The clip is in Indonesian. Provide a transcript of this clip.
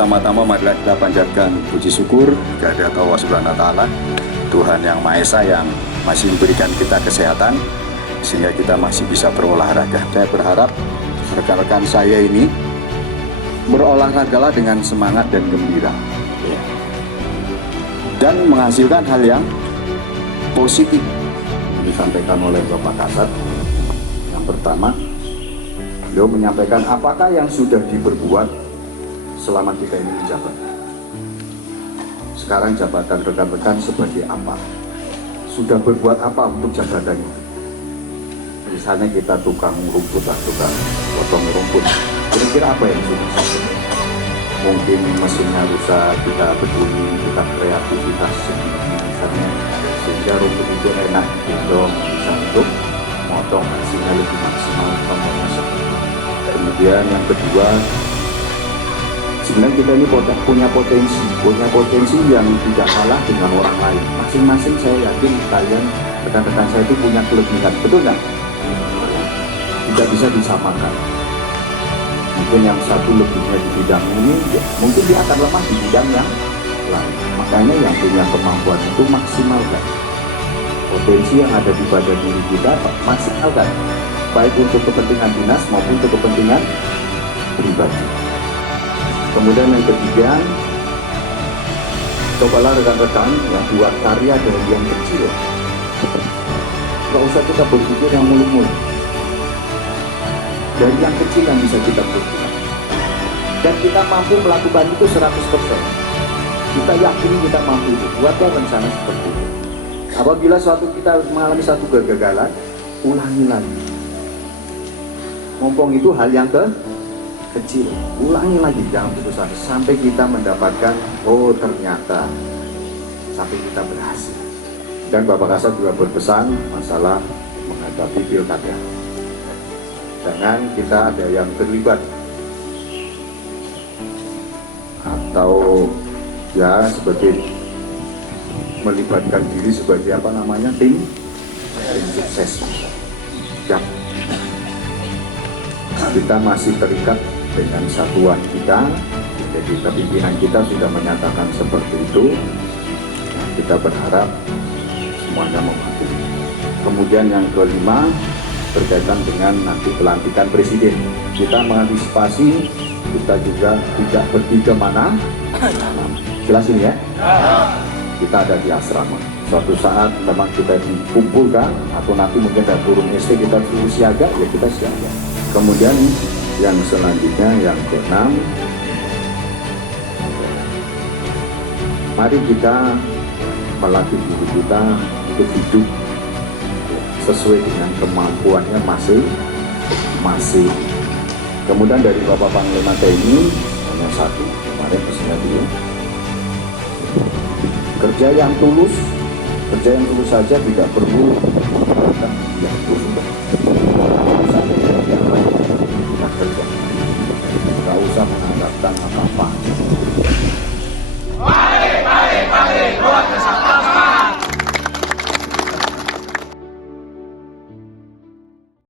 pertama-tama marilah kita panjatkan puji syukur kehadirat Allah Subhanahu wa taala, Tuhan yang Maha Esa yang masih memberikan kita kesehatan sehingga kita masih bisa berolahraga. Saya berharap rekan-rekan saya ini berolahragalah dengan semangat dan gembira, dan menghasilkan hal yang positif. Disampaikan oleh Bapak Kasat. Yang pertama, beliau menyampaikan apakah yang sudah diperbuat selama kita ini menjabat. Sekarang jabatan rekan-rekan sebagai apa? Sudah berbuat apa untuk jabatan itu? Misalnya kita tukang rumput lah, tukang potong rumput. Kira-kira apa yang sudah selesai? Mungkin mesinnya rusak, kita peduli, kita kreativitas misalnya, sehingga rumput itu enak digendong, bisa untuk motong hasilnya lebih maksimal. Kemudian yang kedua, sebenarnya kita ini punya potensi yang tidak kalah dengan orang lain. Masing-masing saya yakin kalian, rekan-rekan saya itu punya kelebihan, betul nggak? Tidak bisa disamakan. Mungkin yang satu lebihnya di bidang ini, mungkin dia akan lemah di bidang yang lain. Makanya yang punya kemampuan itu maksimalkan. Potensi yang ada di badan diri kita maksimalkan, baik untuk kepentingan dinas maupun untuk kepentingan pribadi. Kemudian yang ketiga, cobalah rekan-rekan yang buat karya dari yang kecil. Gak usah kita berpikir yang muluk-muluk. Dari yang kecil yang bisa kita berbuat. Dan kita mampu melakukan itu 100%. Kita yakini kita mampu itu. Buatlah rencana seperti itu. Apabila suatu kita mengalami satu kegagalan, ulangi lagi. Mumpung itu hal yang kecil, ulangi lagi, jangan putus asa sampai kita mendapatkan, oh ternyata, sampai kita berhasil. Dan Bapak Kasat juga berpesan masalah menghadapi pilkada. Jangan kita ada yang terlibat atau ya sebagai melibatkan diri sebagai apa namanya tim sukses. Ya. Kita masih terikat dengan satuan kita, jadi pimpinan kita sudah menyatakan seperti itu. Kita berharap semuanya mematuhi. Kemudian yang kelima, berkaitan dengan nanti pelantikan presiden. Kita mengantisipasi, kita juga tidak pergi ke mana. Jelas ini ya? Kita ada di asrama. Suatu saat memang kita dikumpulkan, atau nanti mungkin ada turun SD kita suruh siaga, ya kita siaga. Kemudian yang selanjutnya, yang keenam, mari kita melatih diri kita untuk hidup sesuai dengan kemampuannya masing-masing. Kemudian dari Bapak Panglima TNI hanya satu, kemarin pesannya dulu, kerja yang tulus saja, tidak perlu yang tulus.